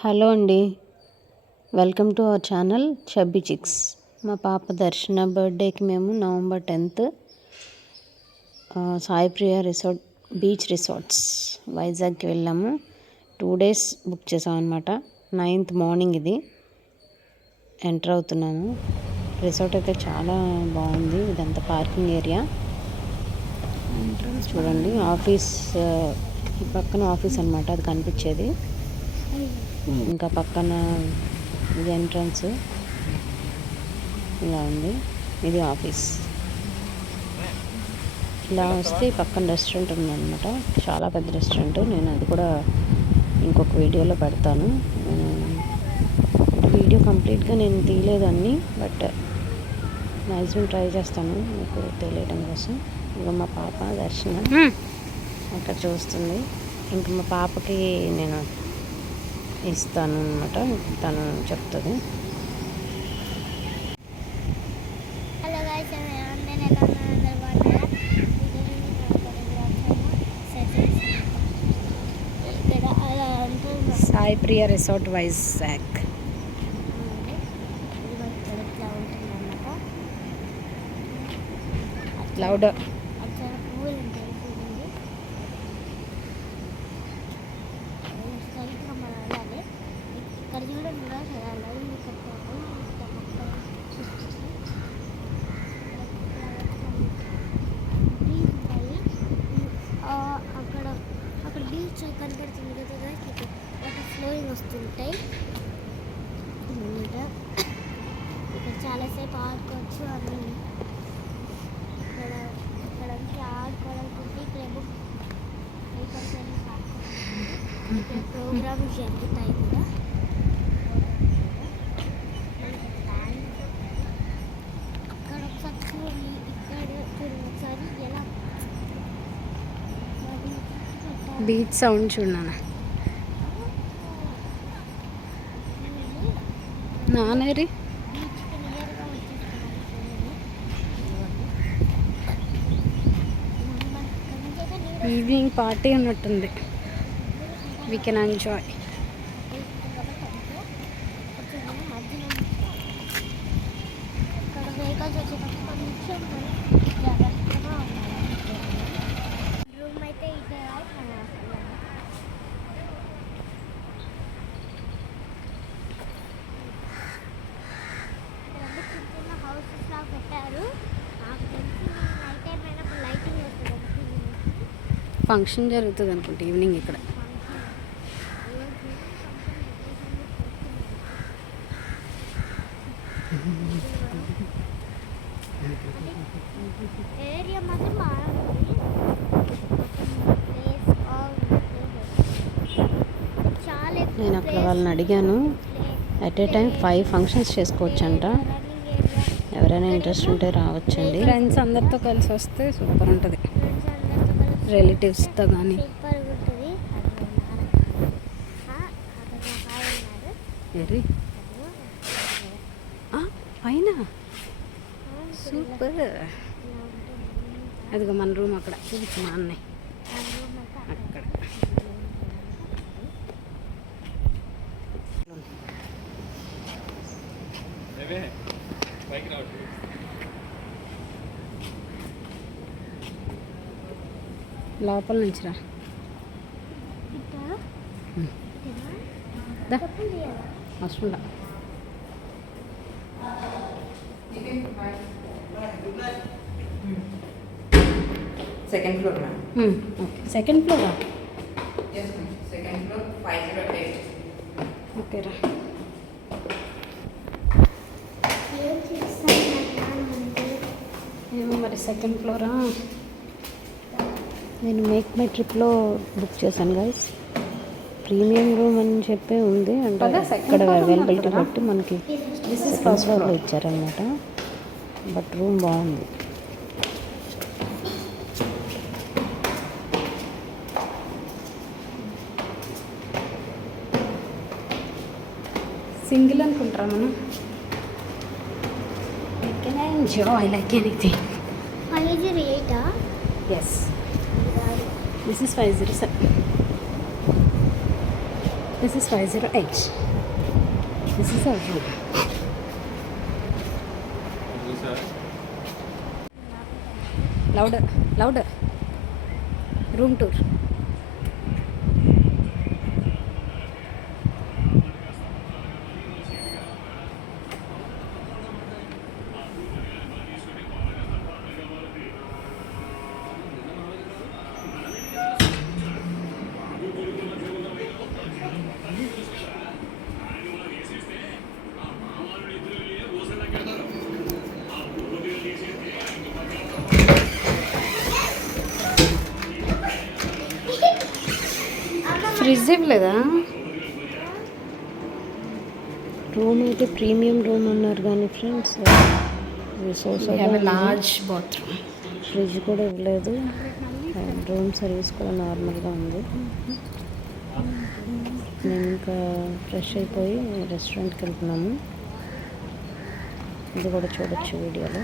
Hello అండి, welcome to our channel chubby chicks. మా పాప దర్శన బర్త్డేకి మేము నవంబర్ 10th సాయి ప్రియ బీచ్ రిసార్ట్స్ వైజాగ్కి వెళ్ళాము. 2 days బుక్ చేసాం అనమాట. 9th మార్నింగ్ ఇది ఎంటర్ అవుతున్నాము. రిసార్ట్ అయితే చాలా బాగుంది. ఇదంతా పార్కింగ్ ఏరియా చూడండి. ఆఫీస్ ఈ పక్కన ఆఫీస్ అనమాట, అది కనిపించేది. ఇంకా పక్కన ఇది ఎంట్రన్స్ ఇలా ఉంది, ఇది ఆఫీస్. ఇలా వస్తే పక్కన రెస్టారెంట్ ఉందన్నమాట, చాలా పెద్ద రెస్టారెంట్. నేను అది కూడా ఇంకొక వీడియోలో పెడతాను. వీడియో కంప్లీట్గా నేను తీయలేదాన్ని, బట్ మ్యాక్సిమం ట్రై చేస్తాను మీకు తెలియడం కోసం. ఇక మా పాప దర్శన అక్కడ చూస్తుంది. ఇంకా మా పాపకి నేను ఇస్తాను అనమాట, తను చెప్తుంది. సాయి ప్రియ రిసార్ట్ వైజాగ్. క్లౌడ్ అక్కడ బీచ్ కనపడుతుంది కదా, వాటర్ ఫ్లోయింగ్ వస్తుంటాయి అనమాట. ఇక్కడ చాలాసేపు ఆడుకోవచ్చు. అన్నీ ఇక్కడంతా ఆడుకోవాలనుకుంటే ఇక్కడేమో ఇక్కడ ప్రోగ్రామ్స్ జరుగుతాయి కూడా. ఇక్కడ ఒకసారి చూడండి, ఇక్కడ చూడండి ఒకసారి ఎలా బీచ్ సౌండ్ చూడనా. నానేరి ఈవినింగ్ పార్టీ ఉన్నట్టుంది. We can enjoy. రూమ్ అయితే ఇదే చిన్న హౌసెస్ లా పెట్టారు. నాకు తెలిసి నైట్ టైం అయినప్పుడు లైటింగ్ వస్తుంది. ఫంక్షన్ జరుగుతుంది అనుకుంటా ఈవినింగ్ ఇక్కడ. ఏరియా మాత్రం బాగుంది. నేను అక్కడ వాళ్ళని అడిగాను, అట్ ఏ టైం 5 functions చేసుకోవచ్చంట. ఎవరైనా ఇంట్రెస్ట్ ఉంటే రావచ్చండి. ఫ్రెండ్స్ అందరితో కలిసి వస్తే సూపర్ ఉంటుంది, రిలేటివ్స్తో కానీ. వెరీ పైన సూపర్. అదిగో మన రూమ్ అక్కడ చూపించు, మా అన్నయ్య అక్కడ. లోపల నుంచి రా. అవసరం second floor ma'am. Okay, second flora? Second floor 508. Okay రా. ఏమో మరి సెకండ్ ఫ్లోరా. నేను మేక్ మై ట్రిప్లో బుక్ చేశాను గైస్. ప్రీమియం రూమ్ అని చెప్పి ఉంది అంటే ఇక్కడ అవైలబిలిటీ బట్టి మనకి ఫస్ట్ ఫ్లోర్లో ఇచ్చారనమాట. బట్ రూమ్ బాగుంది. సింగిల్ అనుకుంటారా మనం? I can enjoy like anything. 508. Yes, this is 507. This is 508. This is our room. Louder, louder. Room tour. Fridge ఇవ్వలేదా? రూమ్ అయితే ప్రీమియం రూమ్ అన్నారు కానీ ఫ్రెండ్స్, లార్జ్ బాత్రూమ్. ఫ్రిడ్జ్ కూడా ఇవ్వలేదు. అండ్ రూమ్ సర్వీస్ కూడా నార్మల్గా ఉంది. మేము ఇంకా ఫ్రెష్ అయిపోయి రెస్టారెంట్కి వెళ్తున్నాము. ఇది కూడా చూడొచ్చు వీడియోలో.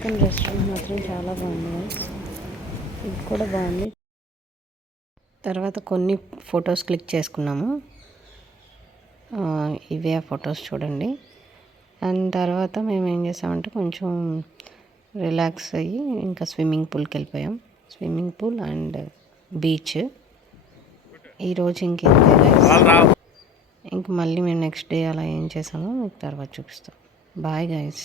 కానీ రెస్టారెంట్ మాత్రం చాలా బాగుంది. ఇది కూడా బాగుంది. తర్వాత కొన్ని ఫొటోస్ క్లిక్ చేసుకున్నాము. ఇవే ఆ ఫొటోస్ చూడండి. అండ్ తర్వాత మేము ఏం చేసామంటే కొంచెం రిలాక్స్ అయ్యి ఇంకా స్విమ్మింగ్ పూల్కి వెళ్ళిపోయాం. Swimming pool and beach. ఈరోజు ఇంక మళ్ళీ మేము నెక్స్ట్ డే అలా ఏం చేసామో మీకు తర్వాత చూపిస్తాం. Bye guys.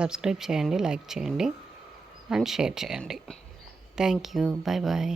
సబ్స్క్రైబ్ చేయండి, లైక్ చేయండి అండ్ షేర్ చేయండి. Thank you. Bye bye.